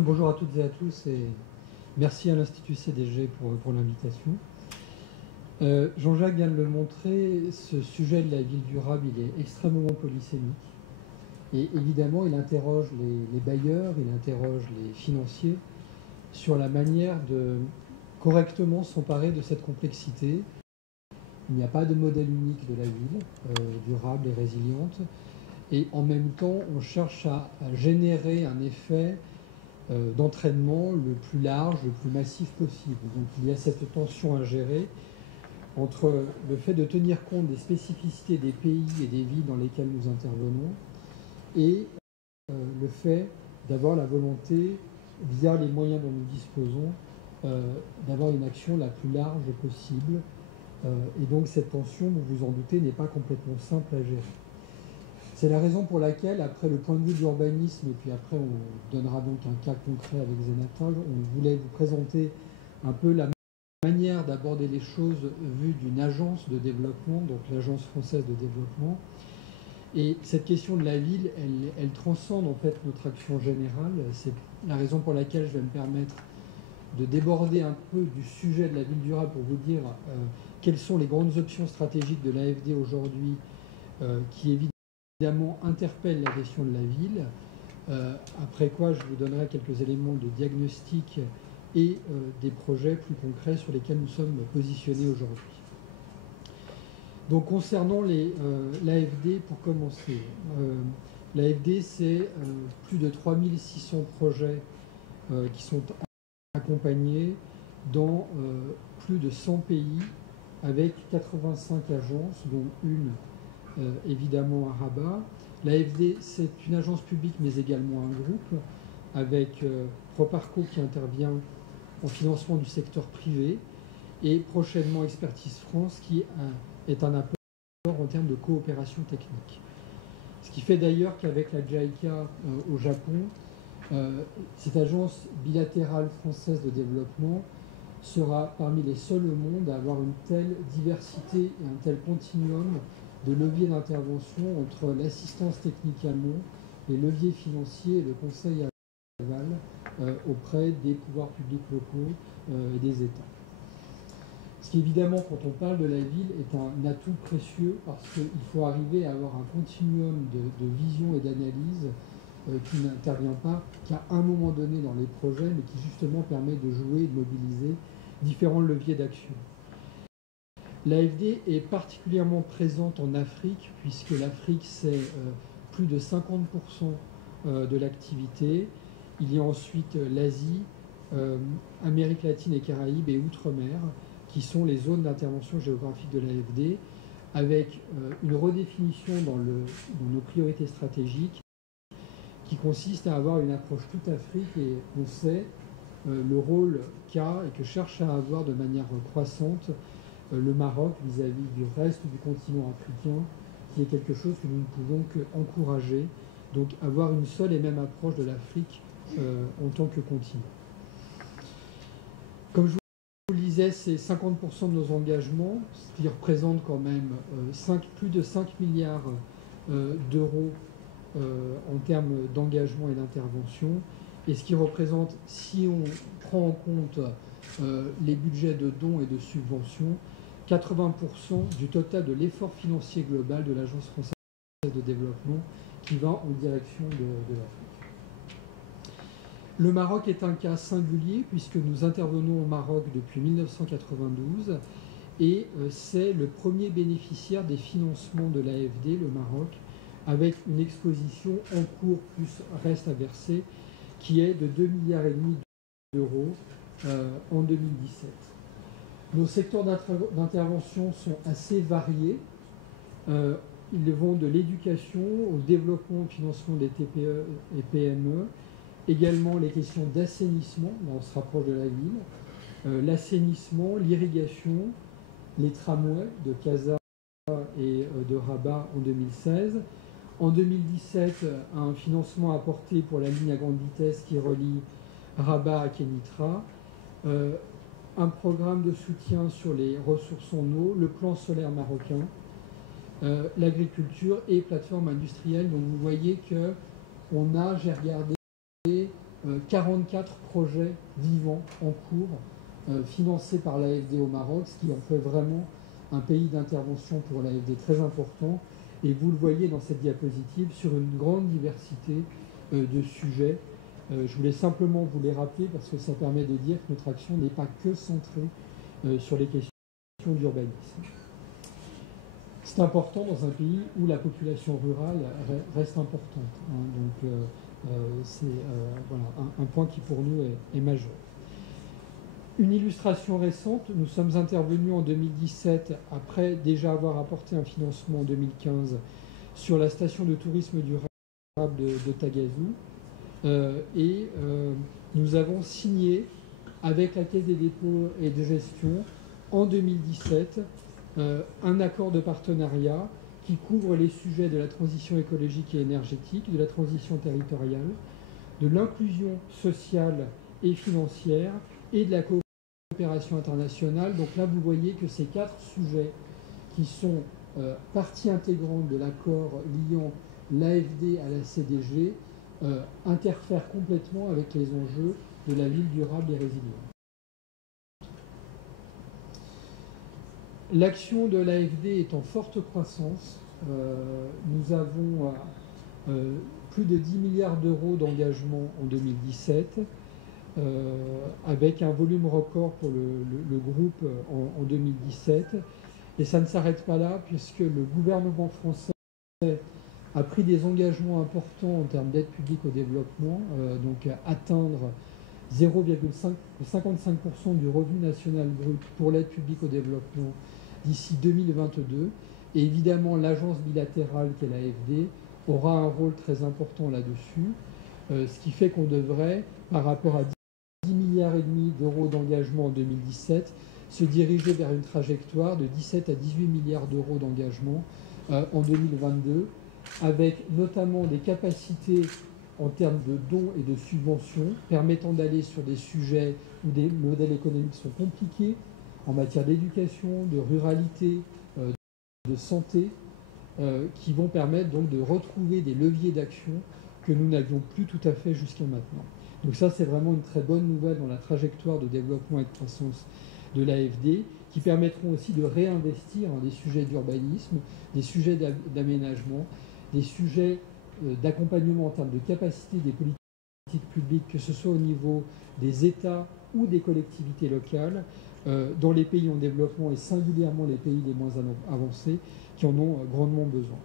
Bonjour à toutes et à tous et merci à l'Institut CDG pour l'invitation. Jean-Jacques vient de le montrer, ce sujet de la ville durable, il est extrêmement polysémique. Et évidemment, il interroge les bailleurs, il interroge les financiers sur la manière de correctement s'emparer de cette complexité. Il n'y a pas de modèle unique de la ville, durable et résiliente. Et en même temps, on cherche à générer un effet d'entraînement le plus large, le plus massif possible. Donc il y a cette tension à gérer entre le fait de tenir compte des spécificités des pays et des villes dans lesquelles nous intervenons et le fait d'avoir la volonté, via les moyens dont nous disposons, d'avoir une action la plus large possible. Et donc cette tension, vous vous en doutez, n'est pas complètement simple à gérer. C'est la raison pour laquelle, après le point de vue de l'urbanisme, et puis après on donnera donc un cas concret avec Zénatal, on voulait vous présenter un peu la manière d'aborder les choses vues d'une agence de développement, donc l'Agence française de développement. Et cette question de la ville, elle transcende en fait notre action générale. C'est la raison pour laquelle je vais me permettre de déborder un peu du sujet de la ville durable pour vous dire quelles sont les grandes options stratégiques de l'AFD aujourd'hui qui évidemment interpelle la question de la ville, après quoi je vous donnerai quelques éléments de diagnostic et des projets plus concrets sur lesquels nous sommes positionnés aujourd'hui. Donc concernant l'AFD, pour commencer, l'AFD c'est plus de 3600 projets qui sont accompagnés dans plus de 100 pays avec 85 agences, dont une évidemment à Rabat. L'AFD, c'est une agence publique, mais également un groupe, avec Proparco qui intervient en financement du secteur privé, et prochainement Expertise France, qui est un apport en termes de coopération technique. Ce qui fait d'ailleurs qu'avec la JICA au Japon, cette agence bilatérale française de développement sera parmi les seuls au monde à avoir une telle diversité et un tel continuum de leviers d'intervention entre l'assistance technique amont, les leviers financiers et le conseil aval auprès des pouvoirs publics locaux et des États. Ce qui évidemment, quand on parle de la ville, est un atout précieux parce qu'il faut arriver à avoir un continuum de vision et d'analyse qui n'intervient pas qu'à un moment donné dans les projets, mais qui justement permet de jouer et de mobiliser différents leviers d'action. L'AFD est particulièrement présente en Afrique, puisque l'Afrique, c'est plus de 50% de l'activité. Il y a ensuite l'Asie, Amérique latine et Caraïbes et Outre-mer, qui sont les zones d'intervention géographique de l'AFD, avec une redéfinition dans nos priorités stratégiques, qui consiste à avoir une approche toute Afrique, et on sait le rôle qu'a et que cherche à avoir de manière croissante le Maroc vis-à-vis du reste du continent africain, qui est quelque chose que nous ne pouvons qu'encourager, donc avoir une seule et même approche de l'Afrique en tant que continent. Comme je vous le disais, c'est 50% de nos engagements, ce qui représente quand même plus de 5 milliards d'euros en termes d'engagement et d'intervention, et ce qui représente, si on prend en compte les budgets de dons et de subventions, 80% du total de l'effort financier global de l'Agence française de développement qui va en direction de l'Afrique. Le Maroc est un cas singulier puisque nous intervenons au Maroc depuis 1992 et c'est le premier bénéficiaire des financements de l'AFD, le Maroc, avec une exposition en cours plus reste à verser qui est de 2,5 milliards d'euros en 2017. Nos secteurs d'intervention sont assez variés. Ils vont de l'éducation au développement, au financement des TPE et PME, également les questions d'assainissement, là on se rapproche de la ville, l'assainissement, l'irrigation, les tramways de Casa et de Rabat en 2016. En 2017, un financement apporté pour la ligne à grande vitesse qui relie Rabat à Kénitra, un programme de soutien sur les ressources en eau, le plan solaire marocain, l'agriculture et plateforme industrielle. Donc vous voyez qu'on a, j'ai regardé, 44 projets vivants en cours, financés par l'AFD au Maroc, ce qui en fait vraiment un pays d'intervention pour l'AFD très important. Et vous le voyez dans cette diapositive sur une grande diversité de sujets. Je voulais simplement vous les rappeler parce que ça permet de dire que notre action n'est pas que centrée sur les questions d'urbanisme. C'est important dans un pays où la population rurale reste importante. Donc c'est voilà, un point qui pour nous est majeur. Une illustration récente, nous sommes intervenus en 2017, après déjà avoir apporté un financement en 2015 sur la station de tourisme durable de Tagazou. Nous avons signé avec la Caisse des dépôts et de gestion en 2017 un accord de partenariat qui couvre les sujets de la transition écologique et énergétique, de la transition territoriale, de l'inclusion sociale et financière et de la coopération internationale. Donc là, vous voyez que ces 4 sujets qui sont partie intégrante de l'accord liant l'AFD à la CDG interfèrent complètement avec les enjeux de la ville durable et résiliente. L'action de l'AFD est en forte croissance. Nous avons plus de 10 milliards d'euros d'engagement en 2017, avec un volume record pour le groupe en 2017. Et ça ne s'arrête pas là, puisque le gouvernement français a pris des engagements importants en termes d'aide publique au développement, donc atteindre 0,55% du revenu national brut pour l'aide publique au développement d'ici 2022. Et évidemment, l'agence bilatérale qu'est l'AFD aura un rôle très important là-dessus, ce qui fait qu'on devrait, par rapport à 10 milliards et demi d'euros d'engagement en 2017, se diriger vers une trajectoire de 17 à 18 milliards d'euros d'engagement en 2022, avec notamment des capacités en termes de dons et de subventions permettant d'aller sur des sujets où des modèles économiques sont compliqués, en matière d'éducation, de ruralité, de santé, qui vont permettre donc de retrouver des leviers d'action que nous n'avions plus tout à fait jusqu'à maintenant. Donc ça, c'est vraiment une très bonne nouvelle dans la trajectoire de développement et de croissance de l'AFD, qui permettront aussi de réinvestir dans des sujets d'urbanisme, des sujets d'aménagement, des sujets d'accompagnement en termes de capacité des politiques publiques, que ce soit au niveau des États ou des collectivités locales, dans les pays en développement et singulièrement les pays les moins avancés qui en ont grandement besoin.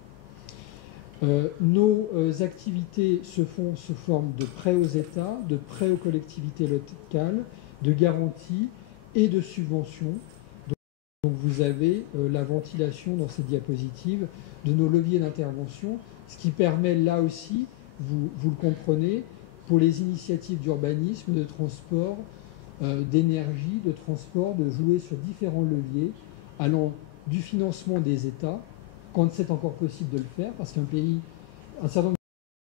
Nos activités se font sous forme de prêts aux États, de prêts aux collectivités locales, de garanties et de subventions. Donc vous avez la ventilation dans cette diapositive de nos leviers d'intervention, ce qui permet là aussi, vous le comprenez, pour les initiatives d'urbanisme, de transport, d'énergie, de transport, de jouer sur différents leviers, allant du financement des États, quand c'est encore possible de le faire, parce un certain nombre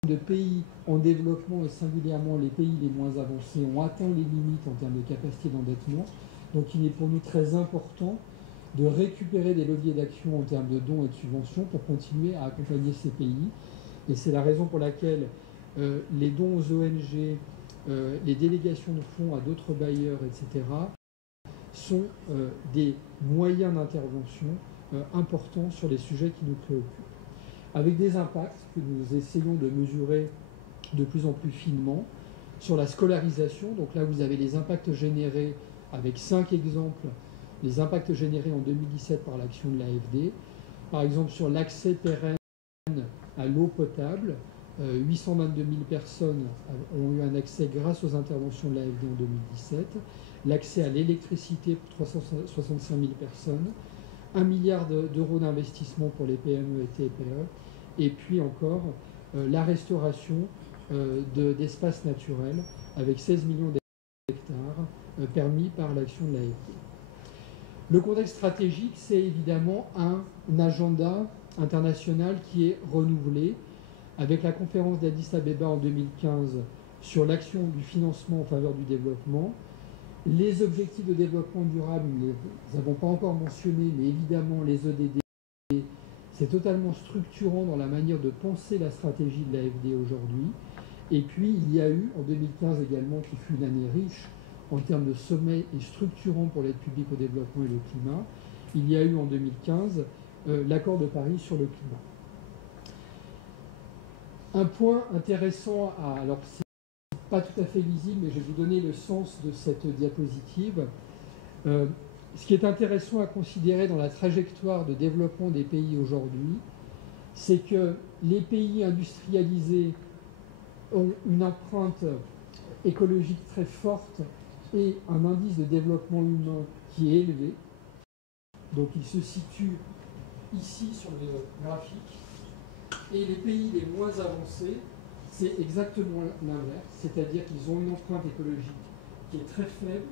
de pays en développement, et singulièrement les pays les moins avancés, ont atteint les limites en termes de capacité d'endettement. Donc il est pour nous très important de récupérer des leviers d'action en termes de dons et de subventions pour continuer à accompagner ces pays. Et c'est la raison pour laquelle les dons aux ONG, les délégations de fonds à d'autres bailleurs, etc., sont des moyens d'intervention importants sur les sujets qui nous préoccupent, avec des impacts que nous essayons de mesurer de plus en plus finement sur la scolarisation. Donc là, vous avez les impacts générés avec 5 exemples, les impacts générés en 2017 par l'action de l'AFD. Par exemple, sur l'accès pérenne à l'eau potable, 822 000 personnes ont eu un accès grâce aux interventions de l'AFD en 2017. L'accès à l'électricité pour 365 000 personnes. 1 milliard d'euros d'investissement pour les PME et TPE. Et puis encore, la restauration d'espaces naturels avec 16 millions d'hectares permis par l'action de l'AFD. Le contexte stratégique, c'est évidemment un agenda international qui est renouvelé, avec la conférence d'Addis Abeba en 2015 sur l'action du financement en faveur du développement. Les objectifs de développement durable, nous ne les avons pas encore mentionnés, mais évidemment les EDD, c'est totalement structurant dans la manière de penser la stratégie de l'AFD aujourd'hui, Et puis, il y a eu, en 2015 également, qui fut une année riche en termes de sommet et structurant pour l'aide publique au développement et le climat, il y a eu en 2015 l'accord de Paris sur le climat. Un point intéressant alors c'est pas tout à fait lisible, mais je vais vous donner le sens de cette diapositive. Ce qui est intéressant à considérer dans la trajectoire de développement des pays aujourd'hui, c'est que les pays industrialisés ont une empreinte écologique très forte et un indice de développement humain qui est élevé. Donc il se situe ici sur le graphique. Et les pays les moins avancés, c'est exactement l'inverse, c'est-à-dire qu'ils ont une empreinte écologique qui est très faible,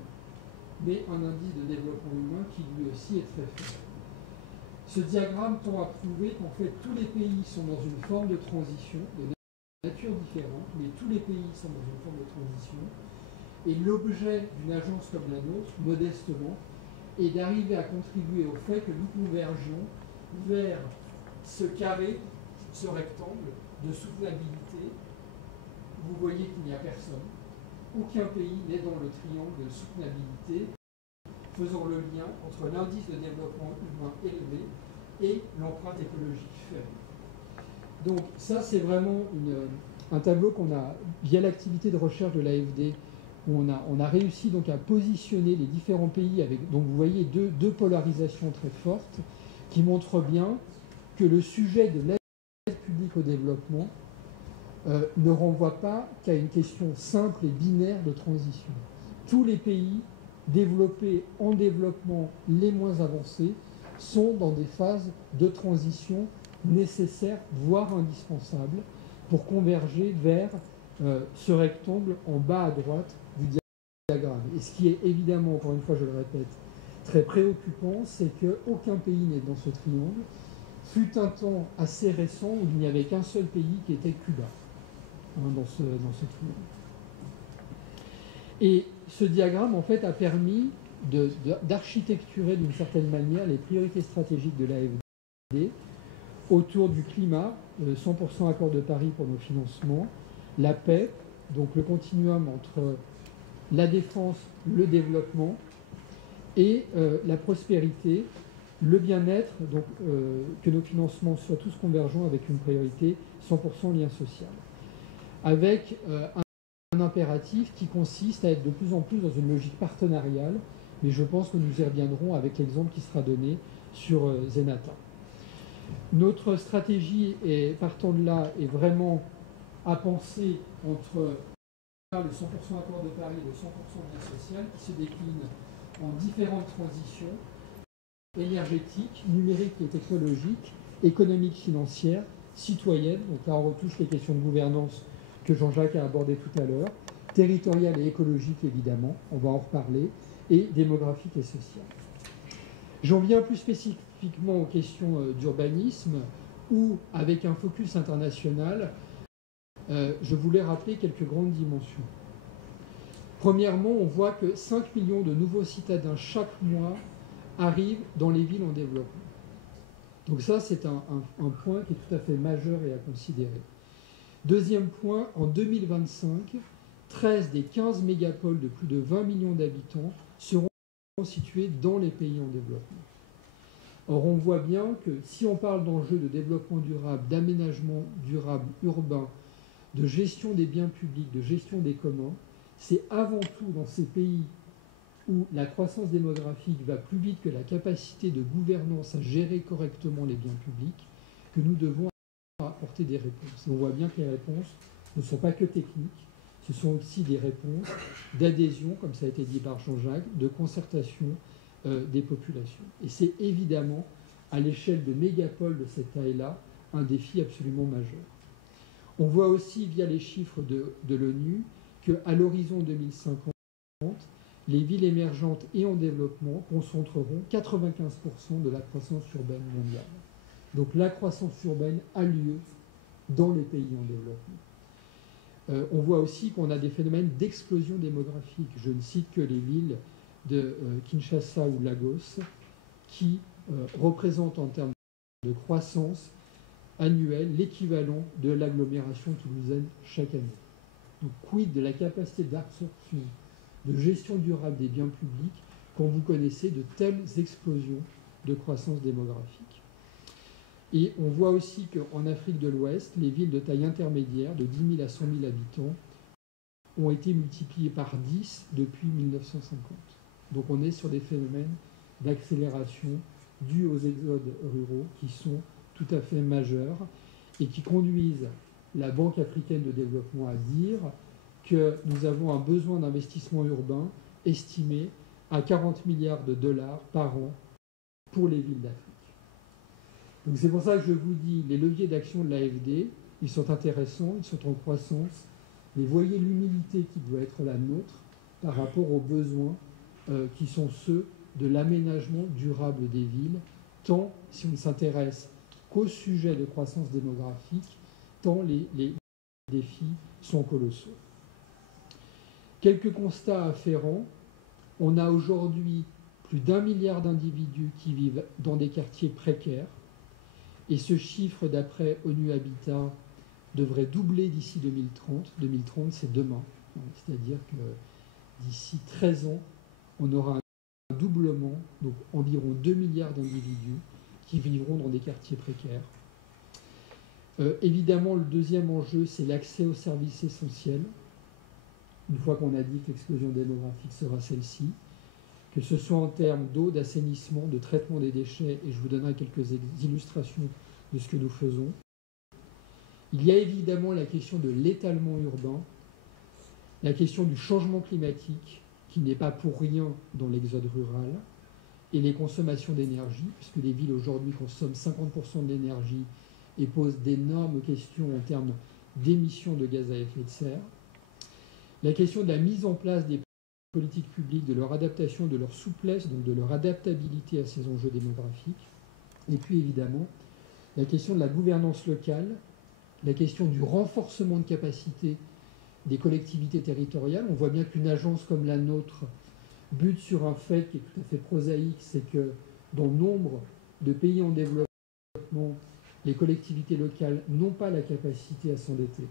mais un indice de développement humain qui lui aussi est très faible. Ce diagramme tend à prouver qu'en fait tous les pays sont dans une forme de transition, de nature différente, mais tous les pays sont dans une forme de transition. Et l'objet d'une agence comme la nôtre, modestement, est d'arriver à contribuer au fait que nous convergions vers ce carré, ce rectangle de soutenabilité. Vous voyez qu'il n'y a personne. Aucun pays n'est dans le triangle de soutenabilité, faisant le lien entre l'indice de développement humain élevé et l'empreinte écologique faible. Donc ça, c'est vraiment un tableau qu'on a, via l'activité de recherche de l'AFD, où on a réussi donc à positionner les différents pays avec, donc vous voyez, deux polarisations très fortes qui montrent bien que le sujet de l'aide publique au développement ne renvoie pas qu'à une question simple et binaire de transition. Tous les pays développés en développement, les moins avancés, sont dans des phases de transition nécessaires, voire indispensables, pour converger vers ce rectangle en bas à droite du diagramme. Et ce qui est évidemment, encore une fois, je le répète, très préoccupant, c'est qu'aucun pays n'est dans ce triangle. Fut un temps assez récent où il n'y avait qu'un seul pays qui était Cuba, dans ce triangle. Et ce diagramme, en fait, a permis d'architecturer d'une certaine manière les priorités stratégiques de l'AFD autour du climat, 100% accord de Paris pour nos financements, la paix, donc le continuum entre la défense, le développement et la prospérité, le bien-être, donc que nos financements soient tous convergents avec une priorité 100% lien social. Avec un impératif qui consiste à être de plus en plus dans une logique partenariale, mais je pense que nous y reviendrons avec l'exemple qui sera donné sur Zenata. Notre stratégie, partant de là, est vraiment à penser entre le 100% accord de Paris et le 100% lien social, qui se décline en différentes transitions énergétiques, numériques et technologiques, économiques, financières, citoyennes, donc là on retouche les questions de gouvernance que Jean-Jacques a abordées tout à l'heure, territoriales et écologiques évidemment, on va en reparler, et démographiques et sociales. J'en viens plus spécifiquement aux questions d'urbanisme, où, avec un focus international, je voulais rappeler quelques grandes dimensions. Premièrement, on voit que 5 millions de nouveaux citadins chaque mois arrivent dans les villes en développement. Donc ça, c'est un point qui est tout à fait majeur et à considérer. Deuxième point, en 2025, 13 des 15 mégapoles de plus de 20 millions d'habitants seront situés dans les pays en développement. Or, on voit bien que si on parle d'enjeux de développement durable, d'aménagement durable urbain, de gestion des biens publics, de gestion des communs, c'est avant tout dans ces pays où la croissance démographique va plus vite que la capacité de gouvernance à gérer correctement les biens publics que nous devons apporter des réponses. Et on voit bien que les réponses ne sont pas que techniques, ce sont aussi des réponses d'adhésion, comme ça a été dit par Jean-Jacques, de concertation des populations. Et c'est évidemment, à l'échelle de mégapoles de cette taille-là, un défi absolument majeur. On voit aussi, via les chiffres de l'ONU, qu'à l'horizon 2050, les villes émergentes et en développement concentreront 95% de la croissance urbaine mondiale. Donc la croissance urbaine a lieu dans les pays en développement. On voit aussi qu'on a des phénomènes d'explosion démographique. Je ne cite que les villes de Kinshasa ou Lagos, qui représentent en termes de croissance annuelle l'équivalent de l'agglomération toulousaine chaque année. Donc quid de la capacité d'absorption, de gestion durable des biens publics quand vous connaissez de telles explosions de croissance démographique. Et on voit aussi qu'en Afrique de l'Ouest, les villes de taille intermédiaire, de 10 000 à 100 000 habitants, ont été multipliées par 10 depuis 1950. Donc on est sur des phénomènes d'accélération dus aux exodes ruraux qui sont tout à fait majeurs et qui conduisent la Banque africaine de développement à dire que nous avons un besoin d'investissement urbain estimé à 40 milliards de dollars par an pour les villes d'Afrique. Donc c'est pour ça que je vous dis, les leviers d'action de l'AFD, ils sont intéressants, ils sont en croissance, mais voyez l'humilité qui doit être la nôtre par rapport aux besoins qui sont ceux de l'aménagement durable des villes, tant si on ne s'intéresse qu'au sujet de croissance démographique, tant les défis sont colossaux. Quelques constats afférents. On a aujourd'hui plus d'1 milliard d'individus qui vivent dans des quartiers précaires, et ce chiffre, d'après ONU Habitat, devrait doubler d'ici 2030. 2030, c'est demain. C'est-à-dire que d'ici 13 ans, on aura un doublement, donc environ 2 milliards d'individus qui vivront dans des quartiers précaires. Évidemment, le deuxième enjeu, c'est l'accès aux services essentiels. Une fois qu'on a dit que l'explosion démographique sera celle-ci, que ce soit en termes d'eau, d'assainissement, de traitement des déchets, et je vous donnerai quelques illustrations de ce que nous faisons. Il y a évidemment la question de l'étalement urbain, la question du changement climatique, qui n'est pas pour rien dans l'exode rural, et les consommations d'énergie, puisque les villes aujourd'hui consomment 50% d'énergie et posent d'énormes questions en termes d'émissions de gaz à effet de serre. La question de la mise en place des politiques publiques, de leur adaptation, de leur souplesse, donc de leur adaptabilité à ces enjeux démographiques. Et puis évidemment, la question de la gouvernance locale, la question du renforcement de capacité des collectivités territoriales. On voit bien qu'une agence comme la nôtre bute sur un fait qui est tout à fait prosaïque, c'est que dans nombre de pays en développement, les collectivités locales n'ont pas la capacité à s'endetter.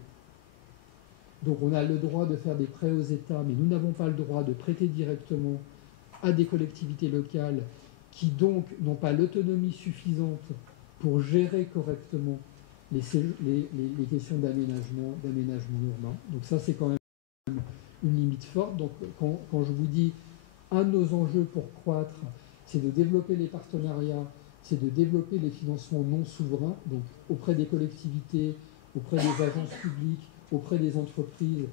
Donc on a le droit de faire des prêts aux États, mais nous n'avons pas le droit de prêter directement à des collectivités locales qui donc n'ont pas l'autonomie suffisante pour gérer correctement les questions d'aménagement urbain. Donc ça, c'est quand même une limite forte. Donc quand je vous dis, un de nos enjeux pour croître, c'est de développer les partenariats, c'est de développer les financements non souverains, donc auprès des collectivités, auprès des agences publiques, auprès des entreprises.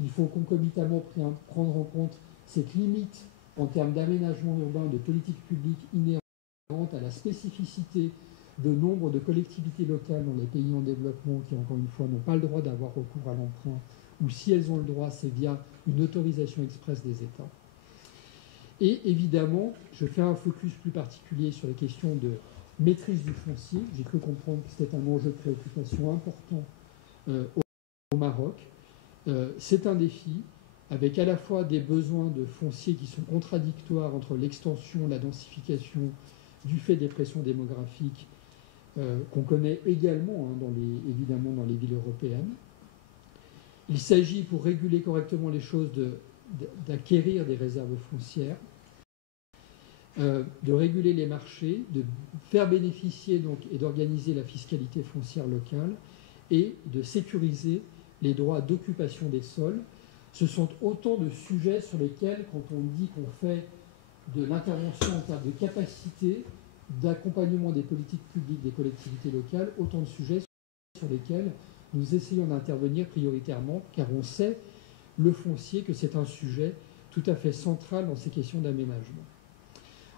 Il faut concomitamment prendre en compte cette limite en termes d'aménagement urbain, de politique publique inhérente à la spécificité de nombre de collectivités locales dans les pays en développement qui, encore une fois, n'ont pas le droit d'avoir recours à l'emprunt, ou si elles ont le droit, c'est via une autorisation expresse des États. Et évidemment, je fais un focus plus particulier sur les questions de maîtrise du foncier. J'ai cru comprendre que c'était un enjeu de préoccupation important au Maroc. C'est un défi avec à la fois des besoins de foncier qui sont contradictoires entre l'extension, la densification du fait des pressions démographiques qu'on connaît également évidemment dans les villes européennes. Il s'agit, pour réguler correctement les choses, d'acquérir des réserves foncières, de réguler les marchés, de faire bénéficier donc, et d'organiser la fiscalité foncière locale et de sécuriser les droits d'occupation des sols. Ce sont autant de sujets sur lesquels, quand on dit qu'on fait de l'intervention en termes de capacité d'accompagnement des politiques publiques des collectivités locales, autant de sujets sur lesquels nous essayons d'intervenir prioritairement, car on sait, le foncier, que c'est un sujet tout à fait central dans ces questions d'aménagement.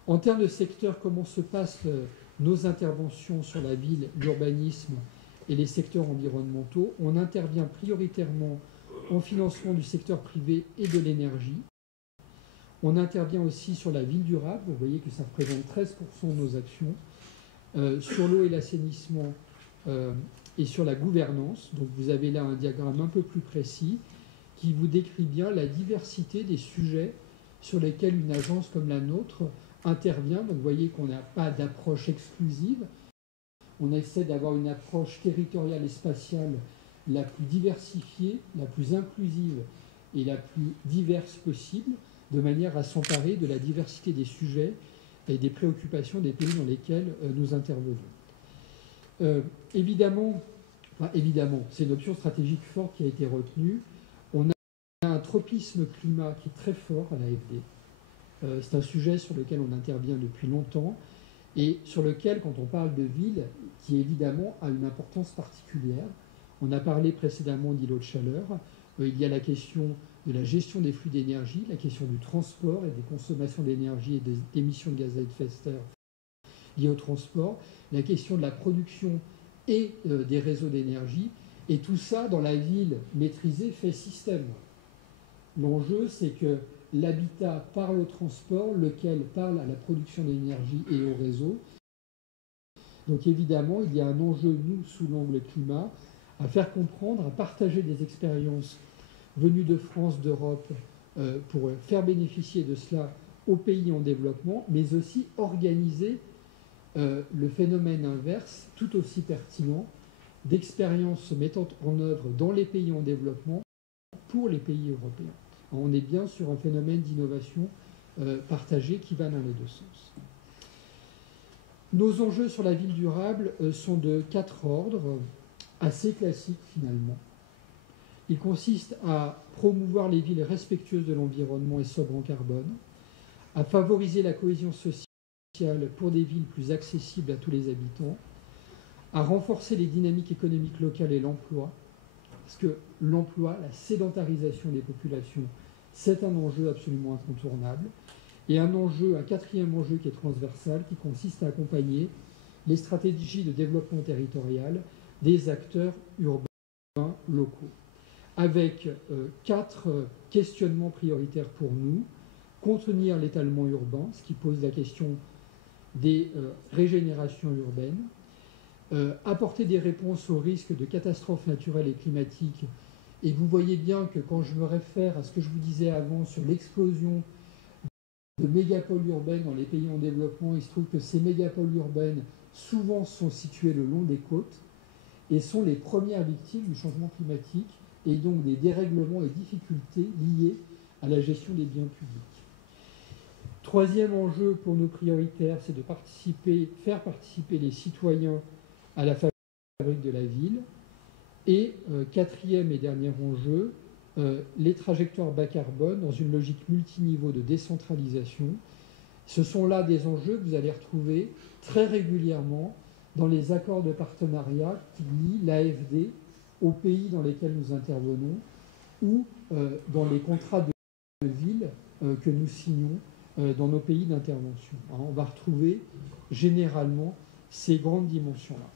En termes de secteur, comment se passent nos interventions sur la ville, l'urbanisme et les secteurs environnementaux? On intervient prioritairement en financement du secteur privé et de l'énergie. On intervient aussi sur la ville durable. Vous voyez que ça représente 13% de nos actions. Sur l'eau et l'assainissement et sur la gouvernance. Donc vous avez là un diagramme un peu plus précis qui vous décrit bien la diversité des sujets sur lesquels une agence comme la nôtre intervient. Donc vous voyez qu'on n'a pas d'approche exclusive. On essaie d'avoir une approche territoriale et spatiale la plus diversifiée, la plus inclusive et la plus diverse possible, de manière à s'emparer de la diversité des sujets et des préoccupations des pays dans lesquels nous intervenons. Évidemment, c'est une option stratégique forte qui a été retenue. On a un tropisme climat qui est très fort à l'AFD. C'est un sujet sur lequel on intervient depuis longtemps et sur lequel, quand on parle de ville, qui évidemment a une importance particulière. On a parlé précédemment d'îlots de chaleur. Il y a la question de la gestion des flux d'énergie, la question du transport et des consommations d'énergie et des émissions de gaz à effet de serre liées au transport, la question de la production et des réseaux d'énergie, et tout ça dans la ville maîtrisée fait système. L'enjeu, c'est que l'habitat parle au transport, lequel parle à la production d'énergie et au réseau. Donc évidemment, il y a un enjeu, nous, sous l'angle climat, à faire comprendre, à partager des expériences venues de France, d'Europe, pour faire bénéficier de cela aux pays en développement, mais aussi organiser le phénomène inverse, tout aussi pertinent, d'expériences se mettant en œuvre dans les pays en développement pour les pays européens. On est bien sur un phénomène d'innovation partagée qui va dans les deux sens. Nos enjeux sur la ville durable sont de 4 ordres, assez classiques finalement. Ils consistent à promouvoir les villes respectueuses de l'environnement et sobres en carbone, à favoriser la cohésion sociale pour des villes plus accessibles à tous les habitants, à renforcer les dynamiques économiques locales et l'emploi, parce que l'emploi, la sédentarisation des populations, c'est un enjeu absolument incontournable, et un 4e enjeu qui est transversal, qui consiste à accompagner les stratégies de développement territorial des acteurs urbains locaux, avec 4 questionnements prioritaires pour nous: contenir l'étalement urbain, ce qui pose la question des régénérations urbaines, apporter des réponses aux risques de catastrophes naturelles et climatiques. Et vous voyez bien que quand je me réfère à ce que je vous disais avant sur l'explosion de mégapoles urbaines dans les pays en développement, il se trouve que ces mégapoles urbaines souvent sont situées le long des côtes et sont les premières victimes du changement climatique et donc des dérèglements et difficultés liées à la gestion des biens publics. 3e enjeu pour nos prioritaires, c'est de faire participer les citoyens à la fabrique de la ville. Et 4e et dernier enjeu, les trajectoires bas carbone dans une logique multiniveau de décentralisation. Ce sont là des enjeux que vous allez retrouver très régulièrement dans les accords de partenariat qui lient l'AFD aux pays dans lesquels nous intervenons ou dans les contrats de ville que nous signons dans nos pays d'intervention. On va retrouver généralement ces grandes dimensions-là.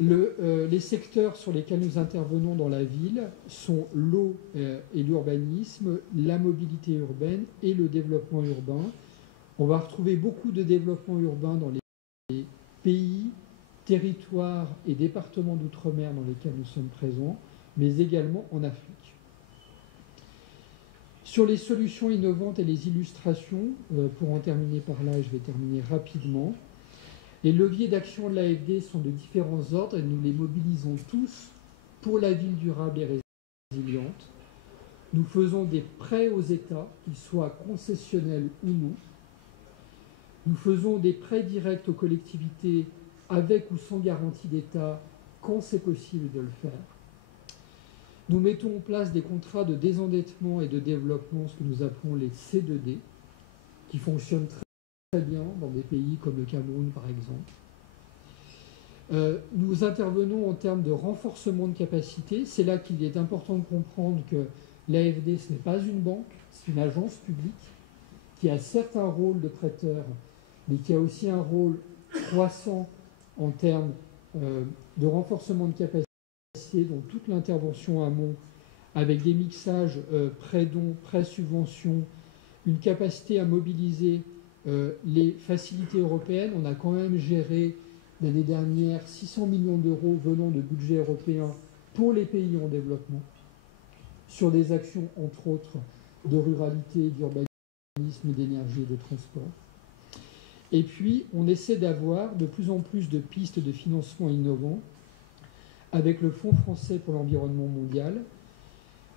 Les secteurs sur lesquels nous intervenons dans la ville sont l'eau et l'urbanisme, la mobilité urbaine et le développement urbain. On va retrouver beaucoup de développement urbain dans les pays, territoires et départements d'outre-mer dans lesquels nous sommes présents, mais également en Afrique. Sur les solutions innovantes et les illustrations, pour en terminer par là, et je vais terminer rapidement, les leviers d'action de l'AFD sont de différents ordres et nous les mobilisons tous pour la ville durable et résiliente. Nous faisons des prêts aux États, qu'ils soient concessionnels ou non. Nous faisons des prêts directs aux collectivités avec ou sans garantie d'État quand c'est possible de le faire. Nous mettons en place des contrats de désendettement et de développement, ce que nous appelons les C2D, qui fonctionnent très bien dans des pays comme le Cameroun par exemple. Nous intervenons en termes de renforcement de capacité. C'est là qu'il est important de comprendre que l'AFD, ce n'est pas une banque, c'est une agence publique qui a certes un rôle de prêteur, mais qui a aussi un rôle croissant en termes de renforcement de capacité, donc toute l'intervention amont, avec des mixages prêts-dons, prêts-subventions, une capacité à mobiliser les facilités européennes. On a quand même géré l'année dernière 600 millions d'euros venant de budget européen pour les pays en développement, sur des actions, entre autres, de ruralité, d'urbanisme, d'énergie et de transport. Et puis, on essaie d'avoir de plus en plus de pistes de financement innovants avec le Fonds français pour l'environnement mondial.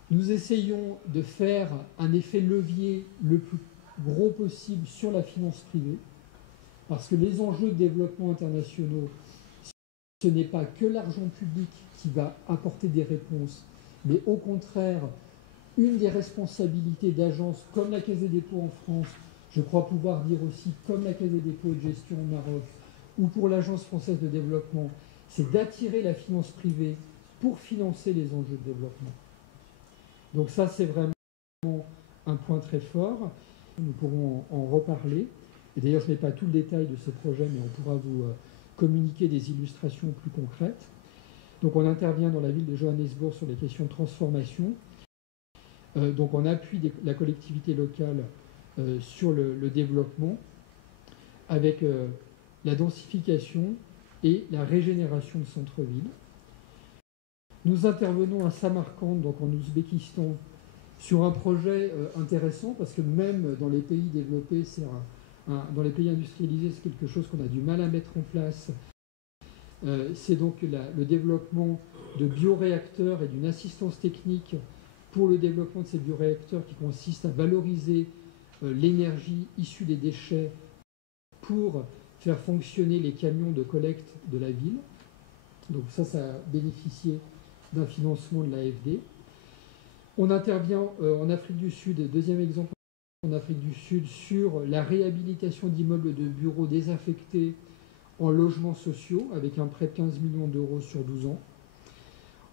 Nous essayons de faire un effet levier le plus gros possible sur la finance privée, parce que les enjeux de développement internationaux, ce n'est pas que l'argent public qui va apporter des réponses, mais au contraire, une des responsabilités d'agences comme la Caisse des dépôts en France, je crois pouvoir dire aussi comme la Caisse des dépôts et de gestion au Maroc, ou pour l'Agence française de développement, c'est d'attirer la finance privée pour financer les enjeux de développement. Donc ça, c'est vraiment un point très fort. Nous pourrons en reparler. Et d'ailleurs, je n'ai pas tout le détail de ce projet, mais on pourra vous communiquer des illustrations plus concrètes. Donc on intervient dans la ville de Johannesburg sur les questions de transformation. Donc on appuie la collectivité locale sur le développement avec la densification et la régénération de centre-ville. Nous intervenons à Samarkand, donc en Ouzbékistan, sur un projet intéressant, parce que même dans les pays développés, dans les pays industrialisés, c'est quelque chose qu'on a du mal à mettre en place. C'est donc le développement de bioréacteurs et d'une assistance technique pour le développement de ces bioréacteurs qui consiste à valoriser l'énergie issue des déchets pour faire fonctionner les camions de collecte de la ville. Donc ça a bénéficié d'un financement de l'AFD. On intervient en Afrique du Sud, deuxième exemple en Afrique du Sud, sur la réhabilitation d'immeubles de bureaux désaffectés en logements sociaux, avec un prêt de 15 millions d'euros sur 12 ans.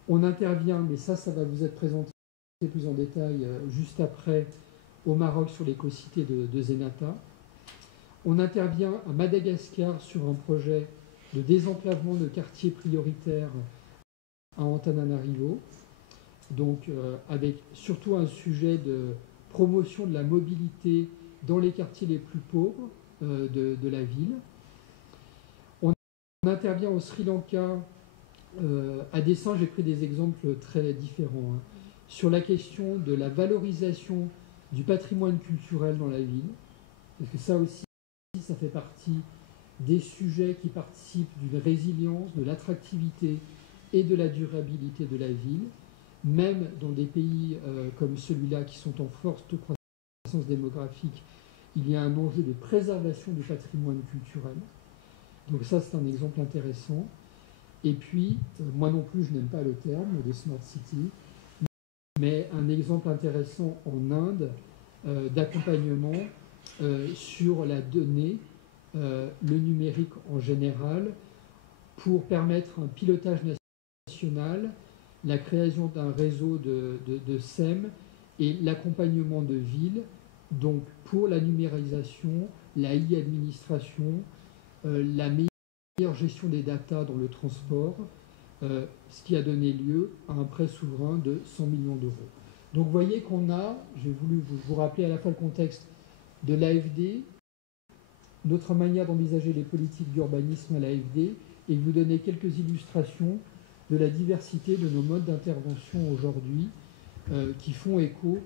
On intervient, mais ça va vous être présenté plus en détail juste après, au Maroc sur l'écocité de Zenata. On intervient à Madagascar sur un projet de désenclavement de quartiers prioritaires à Antananarivo, donc avec surtout un sujet de promotion de la mobilité dans les quartiers les plus pauvres de la ville. On intervient au Sri Lanka, à dessein, j'ai pris des exemples très différents, sur la question de la valorisation du patrimoine culturel dans la ville, parce que ça aussi, ça fait partie des sujets qui participent d'une résilience, de l'attractivité et de la durabilité de la ville, même dans des pays comme celui-là qui sont en forte croissance démographique, il y a un enjeu de préservation du patrimoine culturel. Donc ça, c'est un exemple intéressant. Et puis, moi non plus, je n'aime pas le terme de Smart City, mais un exemple intéressant en Inde d'accompagnement sur la donnée, le numérique en général, pour permettre un pilotage national, la création d'un réseau de SEM et l'accompagnement de villes, donc pour la numérisation, la e-administration, la meilleure gestion des data dans le transport, ce qui a donné lieu à un prêt souverain de 100 millions d'euros. Donc vous voyez qu'on a, j'ai voulu vous rappeler à la fois le contexte de l'AFD, notre manière d'envisager les politiques d'urbanisme à l'AFD, et vous donner quelques illustrations de la diversité de nos modes d'intervention aujourd'hui qui font écho